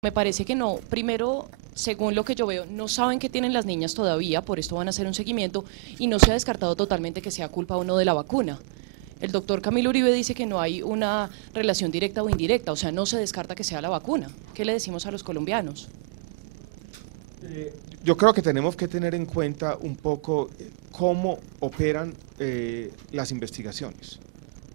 Me parece que no. Primero, según lo que yo veo, no saben qué tienen las niñas todavía, por esto van a hacer un seguimiento y no se ha descartado totalmente que sea culpa o no de la vacuna. El doctor Camilo Uribe dice que no hay una relación directa o indirecta, o sea, no se descarta que sea la vacuna. ¿Qué le decimos a los colombianos? Yo creo que tenemos que tener en cuenta un poco cómo operan las investigaciones.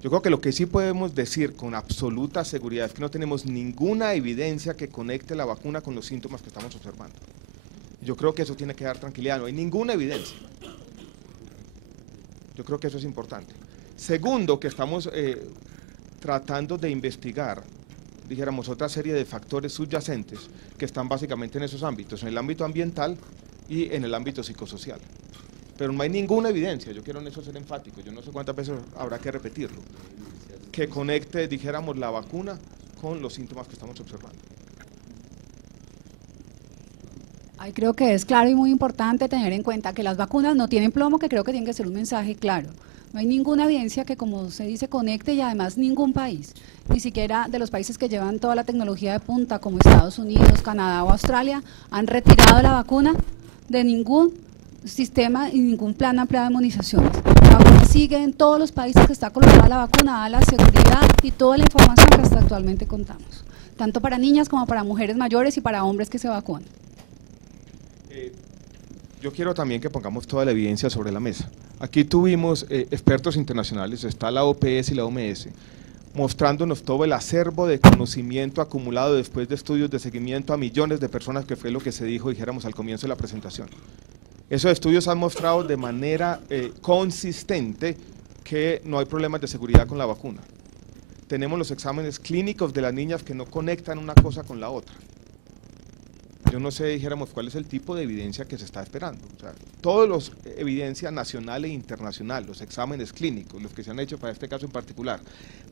Yo creo que lo que sí podemos decir con absoluta seguridad es que no tenemos ninguna evidencia que conecte la vacuna con los síntomas que estamos observando. Yo creo que eso tiene que dar tranquilidad, no hay ninguna evidencia. Yo creo que eso es importante. Segundo, que estamos tratando de investigar, dijéramos, otra serie de factores subyacentes que están básicamente en esos ámbitos, en el ámbito ambiental y en el ámbito psicosocial. Pero no hay ninguna evidencia, yo quiero en eso ser enfático, yo no sé cuántas veces habrá que repetirlo, que conecte, dijéramos, la vacuna con los síntomas que estamos observando. Ay, creo que es claro y muy importante tener en cuenta que las vacunas no tienen plomo, que creo que tiene que ser un mensaje claro. No hay ninguna evidencia que, como se dice, conecte, y además ningún país, ni siquiera de los países que llevan toda la tecnología de punta, como Estados Unidos, Canadá o Australia, han retirado la vacuna de ningún sistema y ningún plan ampliado de inmunizaciones. La vacuna sigue en todos los países que está colocada la vacuna, da la seguridad y toda la información que hasta actualmente contamos, tanto para niñas como para mujeres mayores y para hombres que se vacunan. Yo quiero también que pongamos toda la evidencia sobre la mesa. Aquí tuvimos expertos internacionales, está la OPS y la OMS, mostrándonos todo el acervo de conocimiento acumulado después de estudios de seguimiento a millones de personas, que fue lo que se dijo, dijéramos, al comienzo de la presentación. Esos estudios han mostrado de manera consistente que no hay problemas de seguridad con la vacuna. Tenemos los exámenes clínicos de las niñas que no conectan una cosa con la otra. Yo no sé, dijéramos, cuál es el tipo de evidencia que se está esperando. O sea, todos los evidencia nacional e internacional, los exámenes clínicos, los que se han hecho para este caso en particular,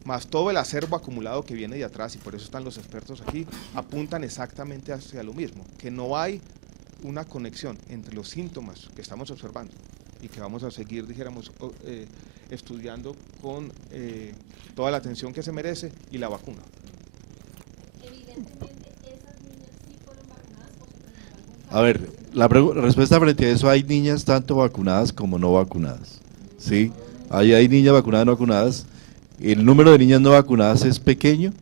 más todo el acervo acumulado que viene de atrás, y por eso están los expertos aquí, apuntan exactamente hacia lo mismo, que no hay una conexión entre los síntomas que estamos observando y que vamos a seguir, dijéramos, estudiando con toda la atención que se merece, y la vacuna. A ver, la respuesta frente a eso: hay niñas tanto vacunadas como no vacunadas, ¿sí? Hay niñas vacunadas y no vacunadas. El número de niñas no vacunadas es pequeño,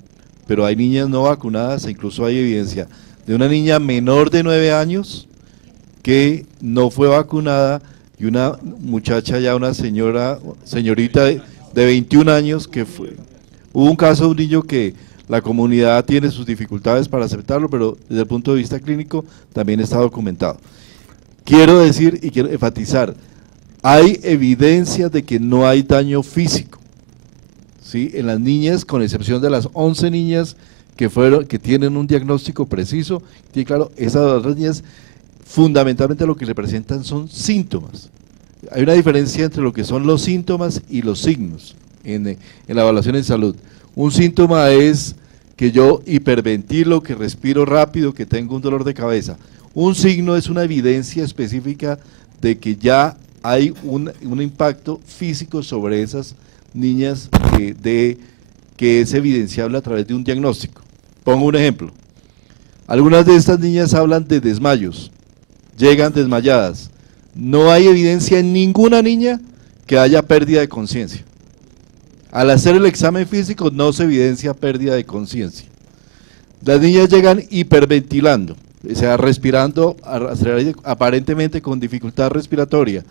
pero hay niñas no vacunadas, e incluso hay evidencia de una niña menor de 9 años que no fue vacunada, y una muchacha ya, una señorita de 21 años que fue. Hubo un caso de un niño que la comunidad tiene sus dificultades para aceptarlo, pero desde el punto de vista clínico también está documentado. Quiero decir y quiero enfatizar, hay evidencia de que no hay daño físico, ¿sí?, en las niñas, con excepción de las 11 niñas que tienen un diagnóstico preciso. Y claro, esas otras niñas fundamentalmente lo que le presentan son síntomas. Hay una diferencia entre lo que son los síntomas y los signos en la evaluación en salud. Un síntoma es que yo hiperventilo, que respiro rápido, que tengo un dolor de cabeza. Un signo es una evidencia específica de que ya hay un impacto físico sobre esas niñas que es evidenciable a través de un diagnóstico. Pongo un ejemplo. Algunas de estas niñas hablan de desmayos, llegan desmayadas. No hay evidencia en ninguna niña que haya pérdida de conciencia. Al hacer el examen físico no se evidencia pérdida de conciencia. Las niñas llegan hiperventilando, o sea, respirando aparentemente con dificultad respiratoria.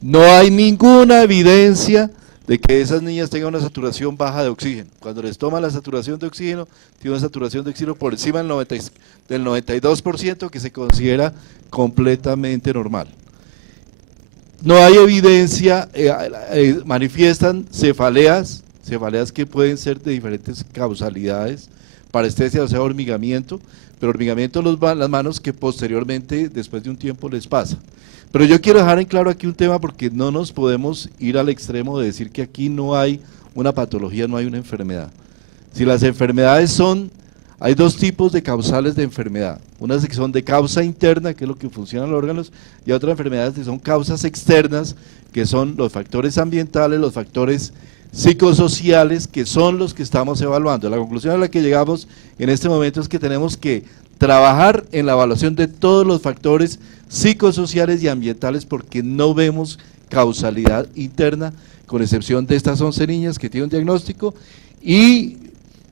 No hay ninguna evidencia de que esas niñas tengan una saturación baja de oxígeno. Cuando les toman la saturación de oxígeno, tiene una saturación de oxígeno por encima del 92%, que se considera completamente normal. No hay evidencia, manifiestan cefaleas que pueden ser de diferentes causalidades, parestesia, o sea, hormigamiento, pero hormigamiento en las manos que posteriormente, después de un tiempo, les pasa. Pero yo quiero dejar en claro aquí un tema, porque no nos podemos ir al extremo de decir que aquí no hay una patología, no hay una enfermedad. Si las enfermedades hay dos tipos de causales de enfermedad, unas que son de causa interna, que es lo que funcionan los órganos, y otras enfermedades que son causas externas, que son los factores ambientales, los factores psicosociales, que son los que estamos evaluando. La conclusión a la que llegamos en este momento es que tenemos que trabajar en la evaluación de todos los factores psicosociales y ambientales, porque no vemos causalidad interna, con excepción de estas 11 niñas que tienen un diagnóstico y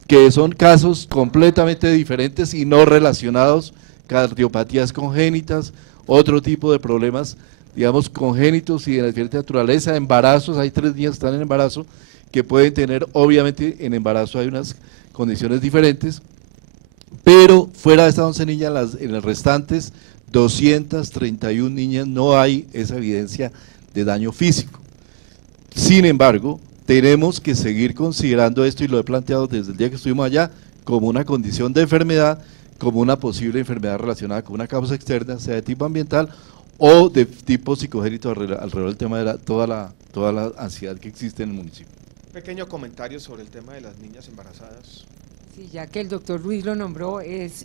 que son casos completamente diferentes y no relacionados, cardiopatías congénitas, otro tipo de problemas, digamos, congénitos y de diferente naturaleza, embarazos, hay 3 niñas que están en embarazo, que pueden tener, obviamente en embarazo hay unas condiciones diferentes, pero fuera de estas 11 niñas, en las restantes 231 niñas no hay esa evidencia de daño físico. Sin embargo, tenemos que seguir considerando esto, y lo he planteado desde el día que estuvimos allá, como una condición de enfermedad, como una posible enfermedad relacionada con una causa externa, sea de tipo ambiental o de tipo psicogénito, alrededor del tema de toda la ansiedad que existe en el municipio. Pequeño comentario sobre el tema de las niñas embarazadas. Sí, ya que el doctor Ruiz lo nombró, es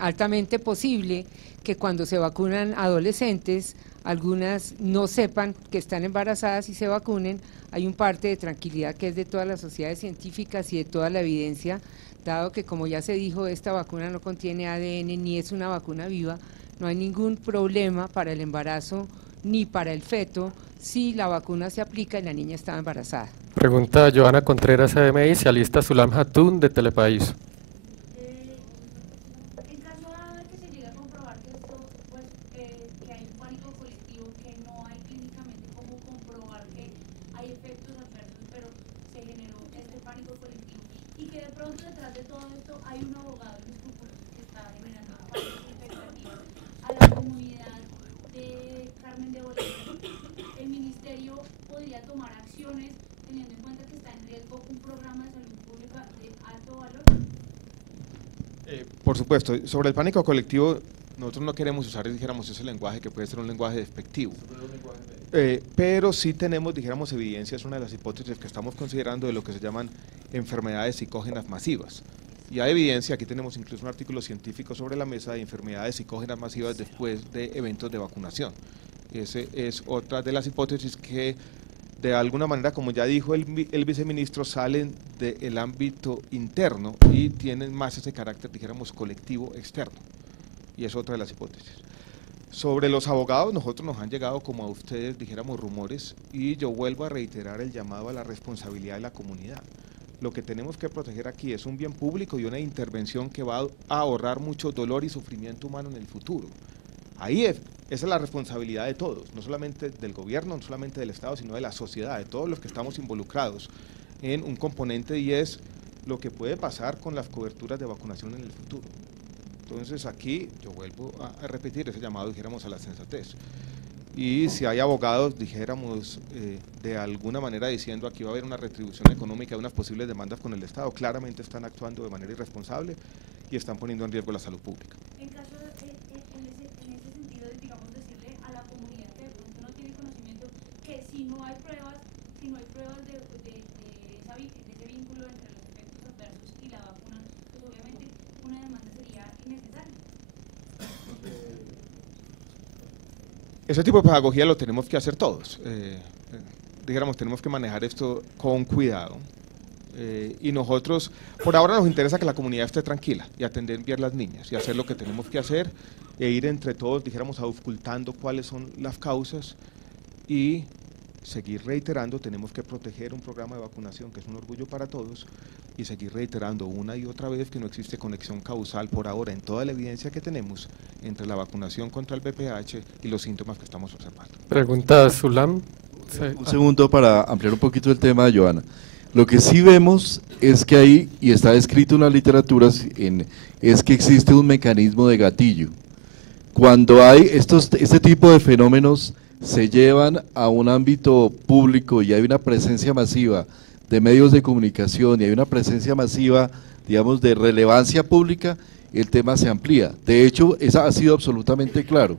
altamente posible que cuando se vacunan adolescentes, algunas no sepan que están embarazadas y se vacunen. Hay un parte de tranquilidad que es de todas las sociedades científicas y de toda la evidencia, dado que, como ya se dijo, esta vacuna no contiene ADN ni es una vacuna viva, no hay ningún problema para el embarazo ni para el feto si la vacuna se aplica y la niña está embarazada. Pregunta Joana Contreras, AMI, se alista Sulam Hatun de Telepaís. En caso de que se llegue a comprobar que esto, pues, que hay un pánico colectivo, que no hay clínicamente cómo comprobar que hay efectos adversos, pero se generó este pánico colectivo, y que de pronto detrás de todo esto hay un abogado inescrupuloso que está generando falsas expectativas a la comunidad de Carmen de Bolívar, el ministerio podría tomar acciones teniendo en cuenta que está en riesgo un programa de salud pública de alto valor. Por supuesto, sobre el pánico colectivo, nosotros no queremos usar, dijéramos, ese lenguaje que puede ser un lenguaje despectivo. Pero sí tenemos, dijéramos, evidencias, una de las hipótesis que estamos considerando de lo que se llaman enfermedades psicógenas masivas. Y hay evidencia, aquí tenemos incluso un artículo científico sobre la mesa de enfermedades psicógenas masivas después de eventos de vacunación. Esa es otra de las hipótesis que, de alguna manera, como ya dijo el viceministro, salen del ámbito interno y tienen más ese carácter, dijéramos, colectivo externo. Y es otra de las hipótesis. Sobre los abogados, nosotros nos han llegado, como a ustedes, dijéramos, rumores, y yo vuelvo a reiterar el llamado a la responsabilidad de la comunidad. Lo que tenemos que proteger aquí es un bien público y una intervención que va a ahorrar mucho dolor y sufrimiento humano en el futuro. Esa es la responsabilidad de todos, no solamente del gobierno, no solamente del Estado, sino de la sociedad, de todos los que estamos involucrados en un componente, y es lo que puede pasar con las coberturas de vacunación en el futuro. Entonces aquí yo vuelvo a repetir ese llamado, dijéramos, a la sensatez. Y si hay abogados, dijéramos, de alguna manera diciendo aquí va a haber una retribución económica de unas posibles demandas con el Estado, claramente están actuando de manera irresponsable y están poniendo en riesgo la salud pública. En caso en ese sentido, digamos, decirle a la comunidad que de pronto no tiene conocimiento, que si no hay pruebas de ese vínculo entre los efectos adversos y la vacuna, pues obviamente una demanda sería innecesaria. Ese tipo de pedagogía lo tenemos que hacer todos. Dijéramos, tenemos que manejar esto con cuidado. Y nosotros, por ahora nos interesa que la comunidad esté tranquila y atender bien las niñas y hacer lo que tenemos que hacer e ir entre todos, dijéramos, auscultando cuáles son las causas y seguir reiterando, tenemos que proteger un programa de vacunación que es un orgullo para todos, y seguir reiterando una y otra vez que no existe conexión causal por ahora en toda la evidencia que tenemos entre la vacunación contra el VPH y los síntomas que estamos observando. Pregunta Sulam. Un segundo para ampliar un poquito el tema, Joana. Lo que sí vemos es que hay, y está escrito en la literatura, es que existe un mecanismo de gatillo. Cuando hay este tipo de fenómenos se llevan a un ámbito público y hay una presencia masiva de medios de comunicación y hay una presencia masiva, digamos, de relevancia pública, el tema se amplía. De hecho, eso ha sido absolutamente claro.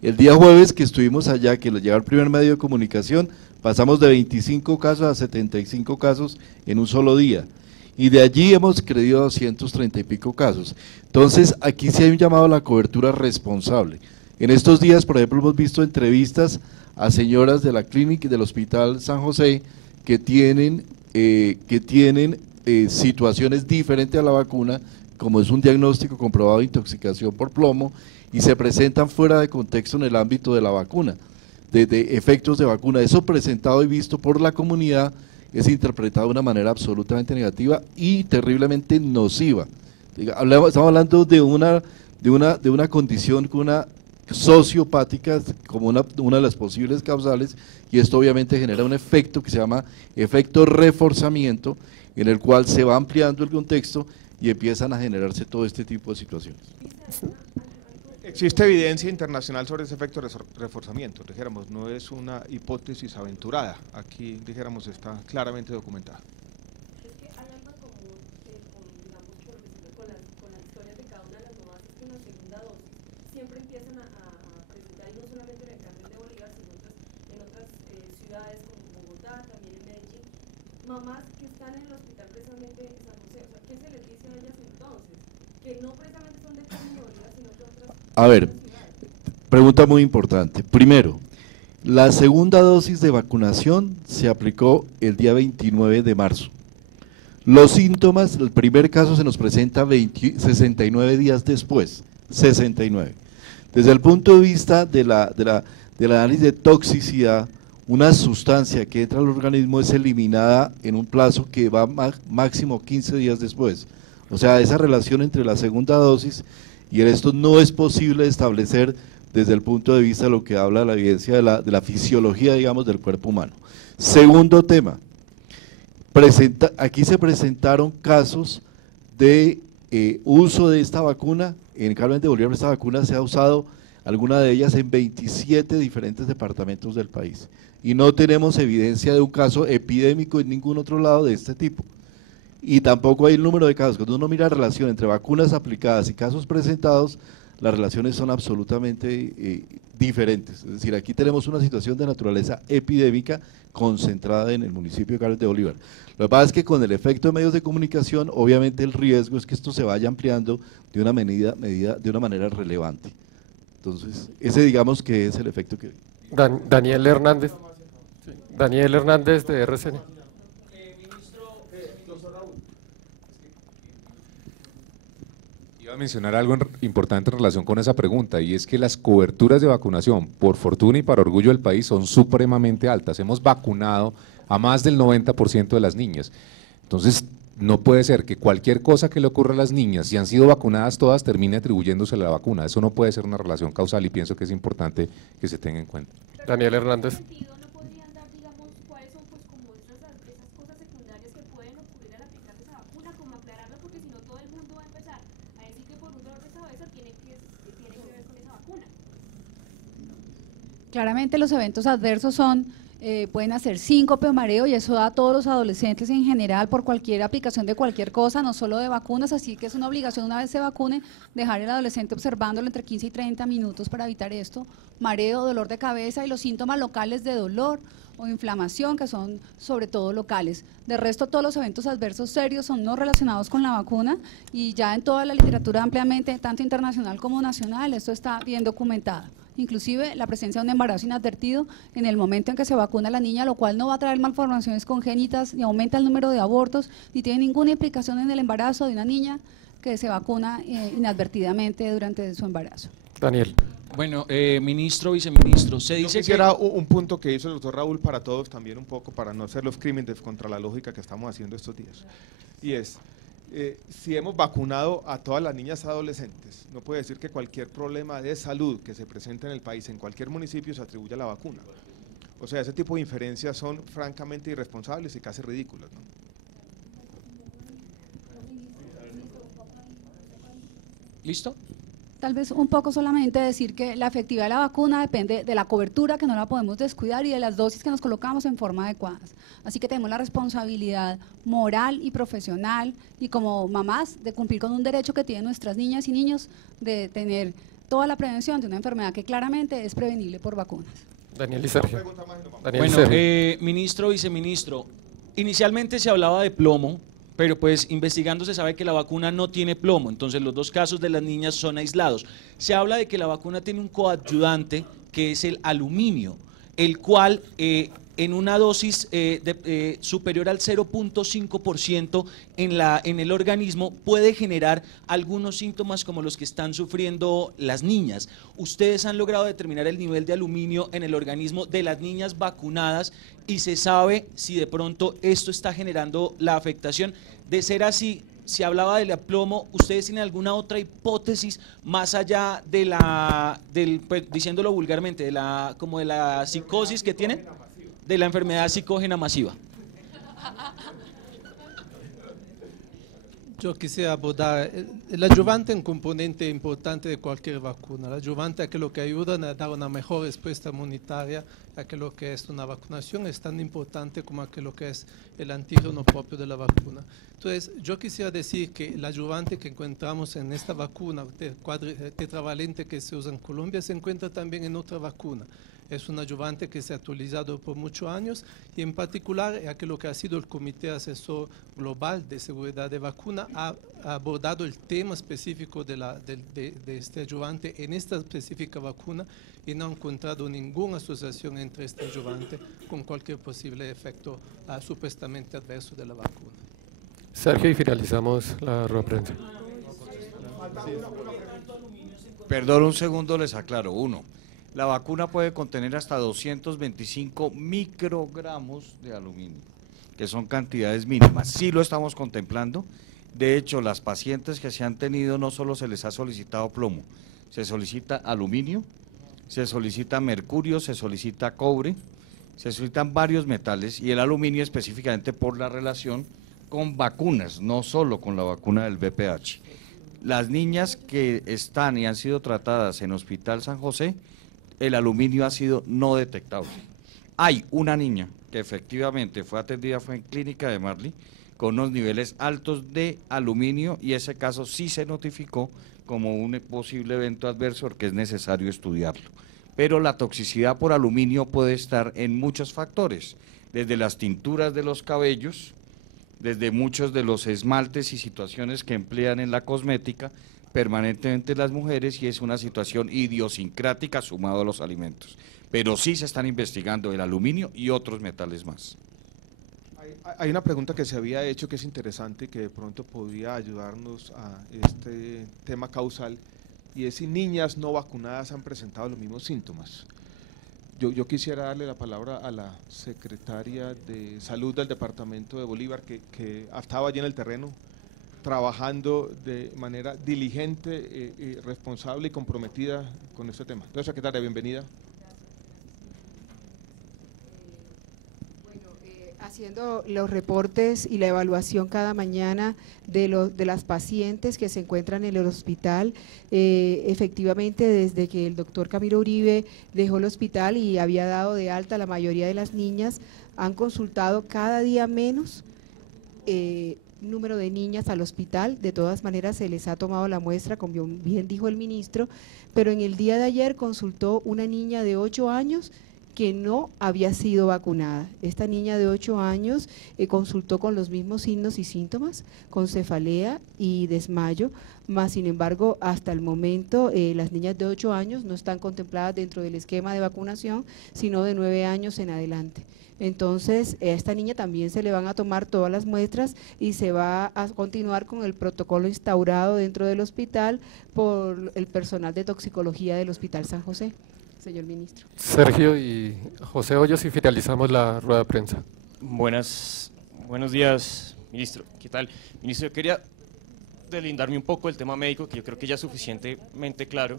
El día jueves que estuvimos allá, que lo lleva el primer medio de comunicación, pasamos de 25 casos a 75 casos en un solo día. Y de allí hemos crecido a 230 y pico casos. Entonces, aquí sí hay un llamado a la cobertura responsable. En estos días, por ejemplo, hemos visto entrevistas a señoras de la clínica y del Hospital San José que tienen situaciones diferentes a la vacuna, como es un diagnóstico comprobado de intoxicación por plomo, y se presentan fuera de contexto en el ámbito de la vacuna, de efectos de vacuna. Eso presentado y visto por la comunidad es interpretado de una manera absolutamente negativa y terriblemente nociva. Estamos hablando de una condición con una sociopática como una de las posibles causales, y esto obviamente genera un efecto que se llama efecto reforzamiento, en el cual se va ampliando el contexto y empiezan a generarse todo este tipo de situaciones. Existe evidencia internacional sobre ese efecto de reforzamiento, dijéramos, no es una hipótesis aventurada, aquí dijéramos está claramente documentada. Es que hay algo en común, digamos, por decirlo, con las historias de cada una de las mamás, es que en la segunda dosis siempre empiezan a presentar, y no solamente en el Carmen de Bolívar, sino en otras ciudades como Bogotá, también en Medellín, mamás que están en el hospital precisamente en San José. O sea, ¿qué se les dice a ellas entonces? Que no precisamente son de Carmen de Bolívar, sino que otras. A ver, pregunta muy importante. Primero, la segunda dosis de vacunación se aplicó el día 29 de marzo. Los síntomas, el primer caso se nos presenta 69 días después, 69. Desde el punto de vista del análisis de toxicidad, una sustancia que entra al organismo es eliminada en un plazo que va máximo 15 días después. O sea, esa relación entre la segunda dosis y esto no es posible establecer desde el punto de vista de lo que habla la evidencia de la fisiología, digamos, del cuerpo humano. Segundo tema, aquí se presentaron casos de uso de esta vacuna. En Carmen de Bolívar esta vacuna se ha usado, alguna de ellas en 27 diferentes departamentos del país, y no tenemos evidencia de un caso epidémico en ningún otro lado de este tipo. Y tampoco hay el número de casos. Cuando uno mira la relación entre vacunas aplicadas y casos presentados, las relaciones son absolutamente diferentes. Es decir, aquí tenemos una situación de naturaleza epidémica concentrada en el municipio de Carmen de Bolívar. Lo que pasa es que con el efecto de medios de comunicación, obviamente el riesgo es que esto se vaya ampliando de una manera relevante. Entonces, ese digamos que es el efecto que… Daniel Hernández. Sí, Daniel Hernández de RCN. Iba a mencionar algo importante en relación con esa pregunta, y es que las coberturas de vacunación, por fortuna y para orgullo del país, son supremamente altas. Hemos vacunado a más del 90% de las niñas. Entonces, no puede ser que cualquier cosa que le ocurra a las niñas, si han sido vacunadas todas, termine atribuyéndose a la vacuna. Eso no puede ser una relación causal, y pienso que es importante que se tenga en cuenta. Daniel Hernández. ¿No podrían dar, digamos, cuáles son pues como esas cosas secundarias que pueden ocurrir al aplicar esa vacuna, como aclararlo, porque si no todo el mundo va a empezar a decir que por un dolor de cabeza tiene que ver con esa vacuna? Claramente los eventos adversos son, pueden hacer síncope o mareo, y eso da a todos los adolescentes en general por cualquier aplicación de cualquier cosa, no solo de vacunas, así que es una obligación una vez se vacune, dejar al adolescente observándolo entre 15 y 30 minutos para evitar esto, mareo, dolor de cabeza y los síntomas locales de dolor o inflamación que son sobre todo locales. De resto, todos los eventos adversos serios son no relacionados con la vacuna, y ya en toda la literatura ampliamente, tanto internacional como nacional, esto está bien documentado. Inclusive la presencia de un embarazo inadvertido en el momento en que se vacuna a la niña, lo cual no va a traer malformaciones congénitas, ni aumenta el número de abortos, ni tiene ninguna implicación en el embarazo de una niña que se vacuna inadvertidamente durante su embarazo. Daniel. Bueno, ministro, viceministro, se dice que… Era un punto que hizo el doctor Raúl para todos también, un poco para no hacer los crímenes contra la lógica que estamos haciendo estos días, y es… si hemos vacunado a todas las niñas y adolescentes, no puede decir que cualquier problema de salud que se presente en el país, en cualquier municipio, se atribuye a la vacuna. O sea, ese tipo de inferencias son francamente irresponsables y casi ridículas, ¿no? ¿Listo? Tal vez un poco solamente decir que la efectividad de la vacuna depende de la cobertura, que no la podemos descuidar, y de las dosis que nos colocamos en forma adecuada. Así que tenemos la responsabilidad moral y profesional, y como mamás, de cumplir con un derecho que tienen nuestras niñas y niños de tener toda la prevención de una enfermedad que claramente es prevenible por vacunas. Daniel y Sergio. Bueno, ministro, viceministro, inicialmente se hablaba de plomo, pero pues investigando se sabe que la vacuna no tiene plomo, entonces los dos casos de las niñas son aislados. Se habla de que la vacuna tiene un coadyuvante que es el aluminio, el cual en una dosis superior al 0.5% en el organismo puede generar algunos síntomas como los que están sufriendo las niñas. ¿Ustedes han logrado determinar el nivel de aluminio en el organismo de las niñas vacunadas y se sabe si de pronto esto está generando la afectación? De ser así, se hablaba del plomo, ¿ustedes tienen alguna otra hipótesis más allá de pues, diciéndolo vulgarmente, de la psicosis que tienen? De la enfermedad psicógena masiva. Yo quisiera abordar, el adyuvante es un componente importante de cualquier vacuna. El adyuvante es lo que ayuda a dar una mejor respuesta inmunitaria a que lo que es una vacunación es tan importante como a que lo que es el antígeno propio de la vacuna. Entonces, yo quisiera decir que el adyuvante que encontramos en esta vacuna tetravalente que se usa en Colombia se encuentra también en otra vacuna. Es un adyuvante que se ha actualizado por muchos años y en particular aquello que ha sido el Comité Asesor Global de Seguridad de Vacuna ha abordado el tema específico de este adyuvante en esta específica vacuna y no ha encontrado ninguna asociación entre este adyuvante con cualquier posible efecto supuestamente adverso de la vacuna. Sergio, y finalizamos la rueda de prensa. Perdón, un segundo, les aclaro. Uno, la vacuna puede contener hasta 225 microgramos de aluminio, que son cantidades mínimas. Sí lo estamos contemplando. De hecho, las pacientes que se han tenido no solo se les ha solicitado plomo, se solicita aluminio, se solicita mercurio, se solicita cobre, se solicitan varios metales y el aluminio específicamente por la relación con vacunas, no solo con la vacuna del VPH. Las niñas que están y han sido tratadas en Hospital San José, el aluminio ha sido no detectable. Hay una niña que efectivamente fue atendida, fue en Clínica de Marley, con unos niveles altos de aluminio y ese caso sí se notificó como un posible evento adverso porque es necesario estudiarlo. Pero la toxicidad por aluminio puede estar en muchos factores, desde las tinturas de los cabellos, desde muchos de los esmaltes y situaciones que emplean en la cosmética permanentemente las mujeres y es una situación idiosincrática sumado a los alimentos. Pero sí se están investigando el aluminio y otros metales más. Hay una pregunta que se había hecho que es interesante y que de pronto podría ayudarnos a este tema causal y es si niñas no vacunadas han presentado los mismos síntomas. Yo quisiera darle la palabra a la secretaria de Salud del departamento de Bolívar que estaba allí en el terreno trabajando de manera diligente, responsable y comprometida con este tema. Entonces, secretaria, bienvenida. Haciendo los reportes y la evaluación cada mañana de las pacientes que se encuentran en el hospital, efectivamente desde que el doctor Camilo Uribe dejó el hospital y había dado de alta a la mayoría de las niñas, han consultado cada día menos número de niñas al hospital. De todas maneras se les ha tomado la muestra, como bien dijo el ministro, pero en el día de ayer consultó una niña de 8 años que no había sido vacunada. Esta niña de 8 años consultó con los mismos signos y síntomas, con cefalea y desmayo, más sin embargo hasta el momento las niñas de 8 años no están contempladas dentro del esquema de vacunación, sino de 9 años en adelante. Entonces a esta niña también se le van a tomar todas las muestras y se va a continuar con el protocolo instaurado dentro del hospital por el personal de toxicología del Hospital San José. Señor ministro. Sergio y José Hoyos, y finalizamos la rueda de prensa. Buenos días, ministro. ¿Qué tal? Ministro, yo quería deslindarme un poco del tema médico, que yo creo que ya es suficientemente claro,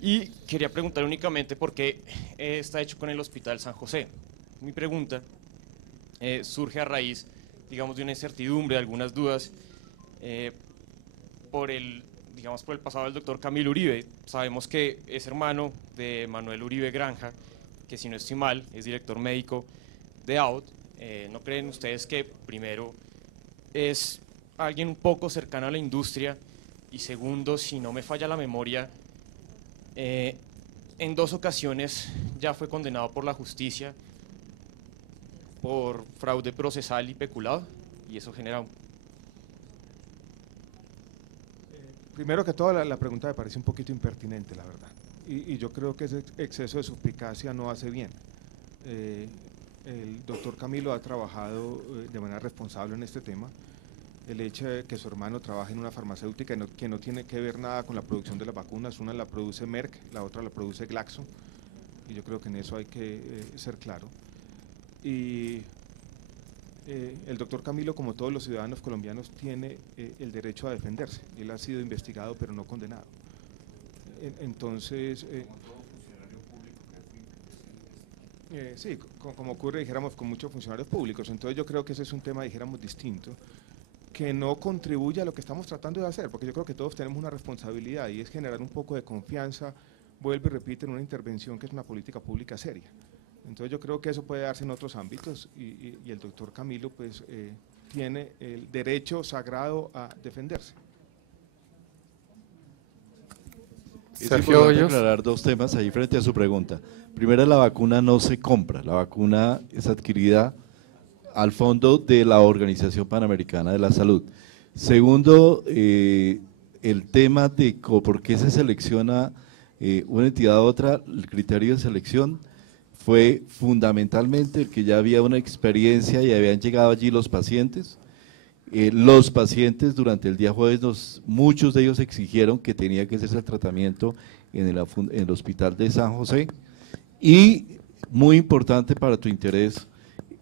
y quería preguntar únicamente por qué está hecho con el Hospital San José. Mi pregunta surge a raíz, digamos, de una incertidumbre, de algunas dudas, por el pasado del doctor Camilo Uribe. Sabemos que es hermano de Manuel Uribe Granja, que si no estoy mal, es director médico de AOT. ¿No creen ustedes que primero es alguien un poco cercano a la industria y segundo, si no me falla la memoria, en 2 ocasiones ya fue condenado por la justicia por fraude procesal y peculado, y eso genera Primero que todo, la pregunta me parece un poquito impertinente, la verdad. Y yo creo que ese exceso de suspicacia no hace bien. el doctor Camilo ha trabajado de manera responsable en este tema. El hecho de que su hermano trabaje en una farmacéutica que no tiene que ver nada con la producción de las vacunas, una la produce Merck, la otra la produce Glaxo, y yo creo que en eso hay que ser claro. Y el doctor Camilo, como todos los ciudadanos colombianos, tiene el derecho a defenderse. Él ha sido investigado pero no condenado. Entonces, sí, como ocurre, dijéramos, con muchos funcionarios públicos. Entonces yo creo que ese es un tema, dijéramos, distinto, que no contribuye a lo que estamos tratando de hacer, porque yo creo que todos tenemos una responsabilidad y es generar un poco de confianza, vuelve y repite, en una intervención que es una política pública seria. Entonces yo creo que eso puede darse en otros ámbitos y el doctor Camilo pues tiene el derecho sagrado a defenderse. Es importante aclarar dos temas ahí frente a su pregunta. Primero, la vacuna no se compra, la vacuna es adquirida al fondo de la Organización Panamericana de la Salud. Segundo, el tema de por qué se selecciona una entidad u otra, el criterio de selección fue fundamentalmente el que ya había una experiencia y habían llegado allí los pacientes. Los pacientes durante el día jueves, muchos de ellos exigieron que tenía que hacerse el tratamiento en el hospital de San José. Y muy importante para tu interés,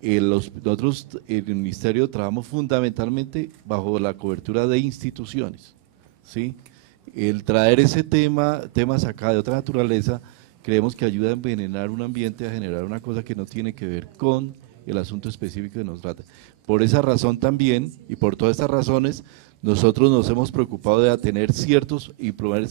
nosotros, el Ministerio, trabajamos fundamentalmente bajo la cobertura de instituciones, ¿sí? El traer ese temas acá de otra naturaleza, creemos que ayuda a envenenar un ambiente, a generar una cosa que no tiene que ver con el asunto específico que nos trata. Por esa razón también, y por todas estas razones, nosotros nos hemos preocupado de tener ciertos y promover